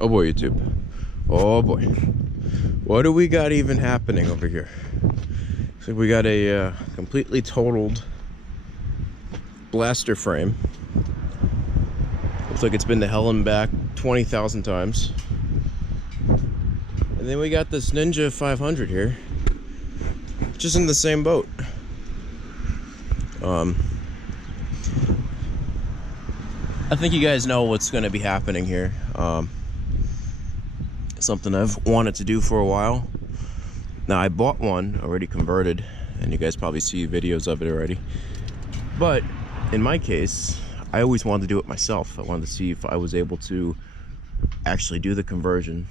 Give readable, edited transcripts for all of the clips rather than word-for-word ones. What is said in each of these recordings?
Oh boy, YouTube. Oh boy. What do we got even happening over here? Looks like we got a completely totaled blaster frame. Looks like it's been to hell and back 20,000 times. And then we got this Ninja 500 here, just in the same boat. I think you guys know what's going to be happening here. Something I've wanted to do for a while. Now, I bought one already converted, and you guys probably see videos of it already. But in my case, I always wanted to do it myself. I wanted to see if I was able to actually do the conversion.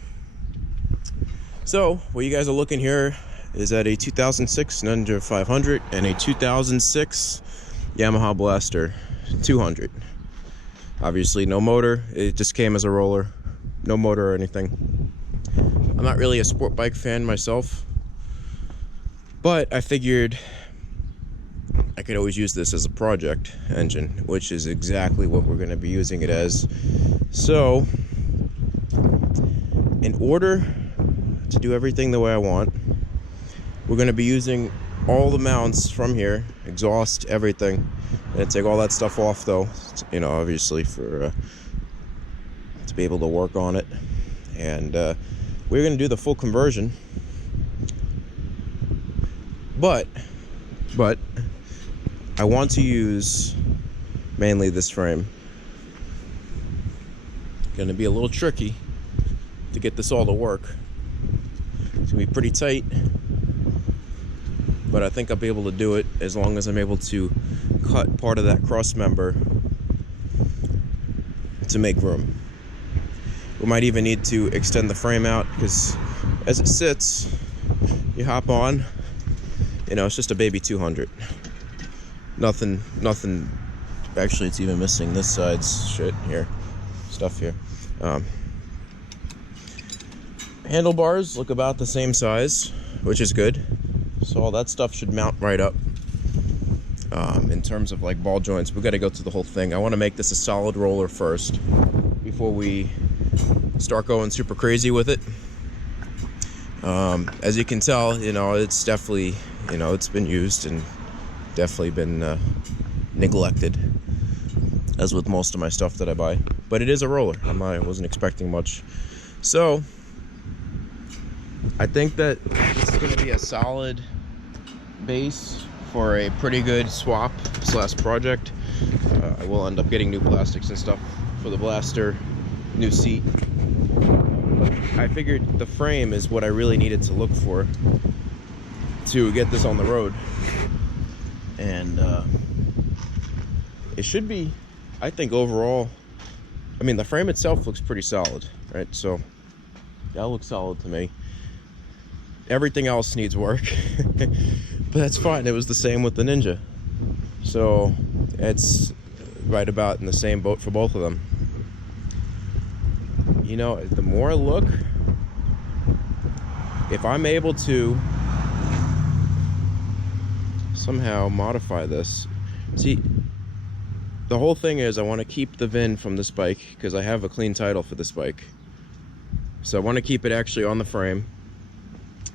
So what you guys are looking here is at a 2006 Ninja 500 and a 2006 Yamaha Blaster 200. Obviously no motor, it just came as a roller, no motor or anything. I'm not really a sport bike fan myself, but I figured I could always use this as a project engine, which is exactly what we're going to be using it as. So in order to do everything the way I want, we're going to be using all the mounts from here, exhaust, everything. And take all that stuff off though, you know, obviously for to be able to work on it. And we're going to do the full conversion, but I want to use mainly this frame. Going to be a little tricky to get this all to work. It's going to be pretty tight, but I think I'll be able to do it as long as I'm able to cut part of that cross member to make room. We might even need to extend the frame out, because as it sits, you hop on, you know, it's just a baby 200. Nothing, actually it's even missing this side's shit here, stuff here. Handlebars look about the same size, which is good. So all that stuff should mount right up. In terms of like ball joints, we got to go through the whole thing. I want to make this a solid roller first before we start going super crazy with it. As you can tell, you know, it's definitely, you know, it's been used and definitely been neglected, as with most of my stuff that I buy. But it is a roller. I wasn't expecting much. So I think that this is going to be a solid base for a pretty good swap / project. I will end up getting new plastics and stuff for the blaster, new seat. But I figured the frame is what I really needed to look for to get this on the road. And it should be, I think overall, I mean the frame itself looks pretty solid, right? So that looks solid to me. Everything else needs work, but that's fine. It was the same with the Ninja, so it's right about in the same boat for both of them. You know, the more I look, if I'm able to somehow modify this, see, the whole thing is I want to keep the VIN from this bike because I have a clean title for this bike, so I want to keep it actually on the frame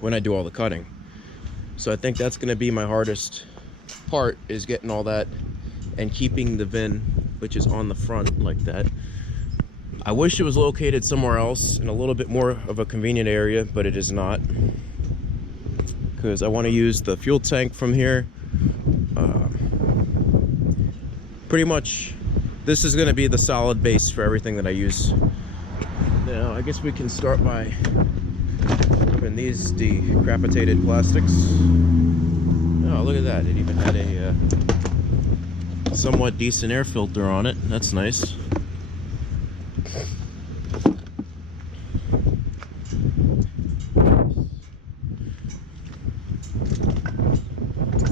when I do all the cutting. So I think that's going to be my hardest part, is getting all that and keeping the VIN, which is on the front like that. I wish it was located somewhere else in a little bit more of a convenient area, but it is not, because I want to use the fuel tank from here. Pretty much this is going to be the solid base for everything that I use. Now I guess we can start by and these decapitated plastics. Oh, look at that. It even had a somewhat decent air filter on it. That's nice.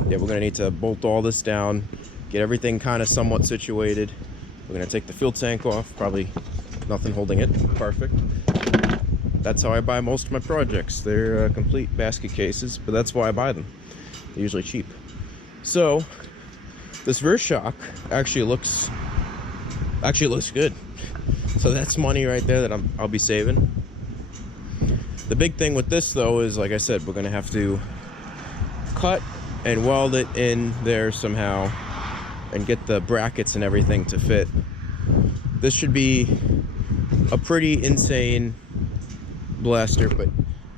Yeah, we're gonna need to bolt all this down, get everything kind of somewhat situated. We're gonna take the fuel tank off, probably nothing holding it. Perfect. That's how I buy most of my projects. They're complete basket cases, but that's why I buy them. They're usually cheap. So this rear shock actually looks good. So that's money right there that I'll be saving. The big thing with this though is, like I said, we're gonna have to cut and weld it in there somehow and get the brackets and everything to fit. This should be a pretty insane blaster, but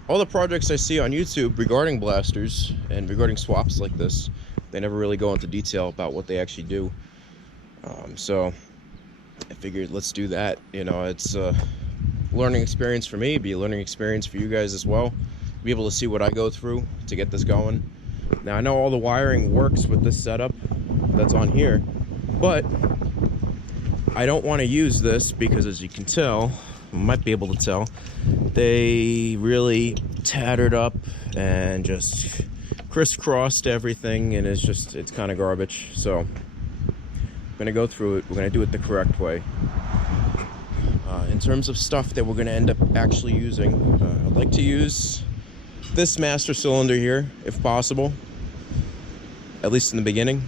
all the projects I see on YouTube regarding blasters and regarding swaps like this, they never really go into detail about what they actually do. So I figured let's do that. You know, it's a learning experience for me, be a learning experience for you guys as well. Be able to see what I go through to get this going. Now I know all the wiring works with this setup that's on here, but I don't want to use this because, as you can tell, you might be able to tell, they really tattered up and just crisscrossed everything, and it's kind of garbage. So I'm gonna go through it. We're gonna do it the correct way. In terms of stuff that we're gonna end up actually using, I'd like to use this master cylinder here if possible, at least in the beginning.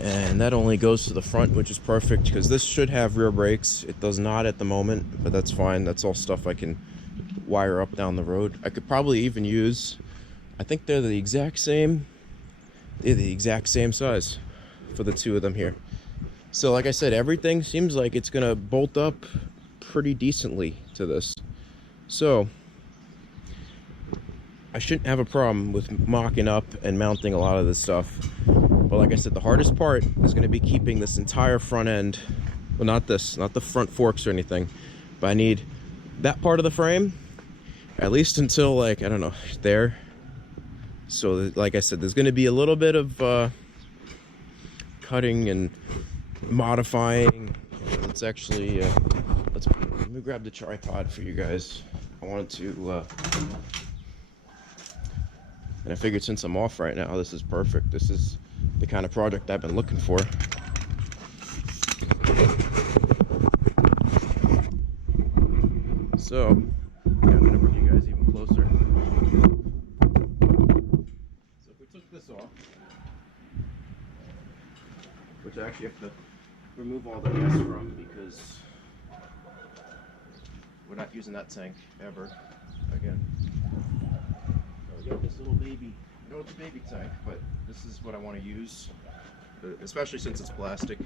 And that only goes to the front, which is perfect because this should have rear brakes. It does not at the moment, but that's fine. That's all stuff I can wire up down the road. I could probably even use, I think they're the exact same size for the two of them here. So like I said, everything seems like it's gonna bolt up pretty decently to this. So I shouldn't have a problem with mocking up and mounting a lot of this stuff. But like I said, the hardest part is going to be keeping this entire front end. Well, not this, not the front forks or anything, but I need that part of the frame at least until, like, I don't know, there. So like I said, there's going to be a little bit of cutting and modifying. Let's actually let me grab the tripod for you guys. I wanted to and I figured since I'm off right now, this is perfect. This is the kind of project I've been looking for. So, yeah, I'm gonna bring you guys even closer. So if we took this off, which I actually have to remove all the gas from because we're not using that tank ever again. So we got this little baby. I know it's a baby tank, but this is what I want to use, especially since it's plastic.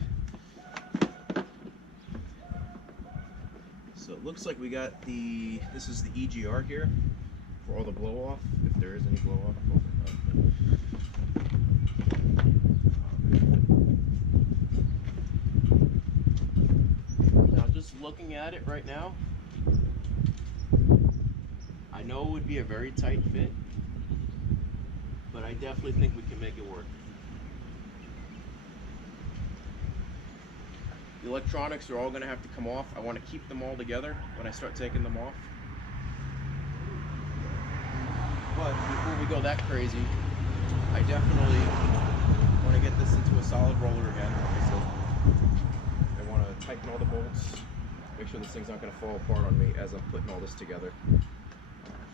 So it looks like we got this is the EGR here for all the blow off, if there is any blow off. Now just looking at it right now, I know it would be a very tight fit, but I definitely think we can make it work. The electronics are all going to have to come off. I want to keep them all together when I start taking them off. But before we go that crazy, I definitely want to get this into a solid roller again. So I want to tighten all the bolts, make sure this thing's not going to fall apart on me as I'm putting all this together.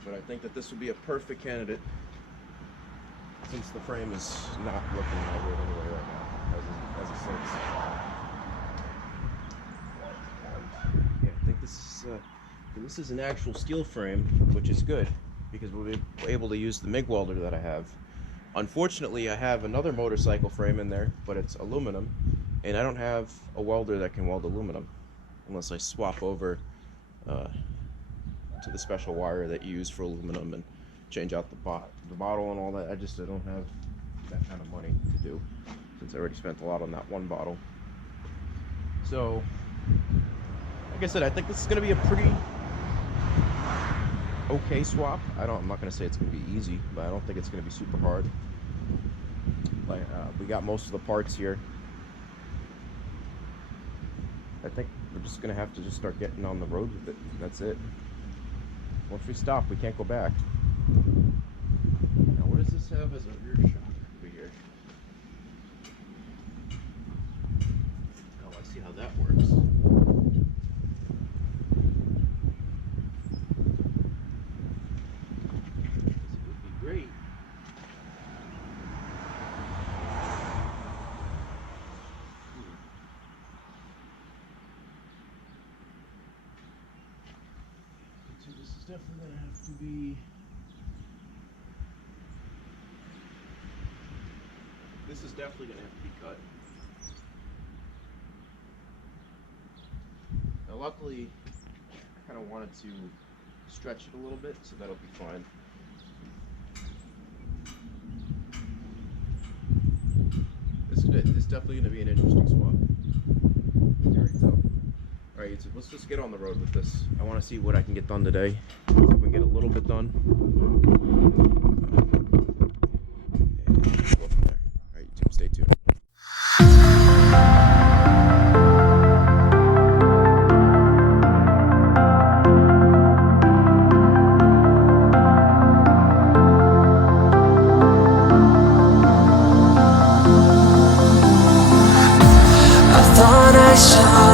But I think that this would be a perfect candidate, since the frame is not looking that good anyway right now, as it sits. Yeah, I think this is an actual steel frame, which is good because we'll be able to use the MIG welder that I have. Unfortunately, I have another motorcycle frame in there, but it's aluminum, and I don't have a welder that can weld aluminum unless I swap over to the special wire that you use for aluminum and change out the bottle and all that. I don't have that kind of money to do, since I already spent a lot on that one bottle. So like I said, I think this is going to be a pretty okay swap. I'm not going to say it's going to be easy, but I don't think it's going to be super hard. Like we got most of the parts here. I think we're just going to have to just start getting on the road with it. That's it. Once we stop, we can't go back. Now, what does this have as a rear shock over here? Oh, I see how that works. This would be great. definitely going to have to be... This is definitely going to have to be cut. Now luckily, I kind of wanted to stretch it a little bit, so that'll be fine. This is definitely going to be an interesting swap. Alright, YouTube, let's just get on the road with this. I want to see what I can get done today. See if we can get a little bit done. And go from there. Alright, YouTube, stay tuned. I thought I saw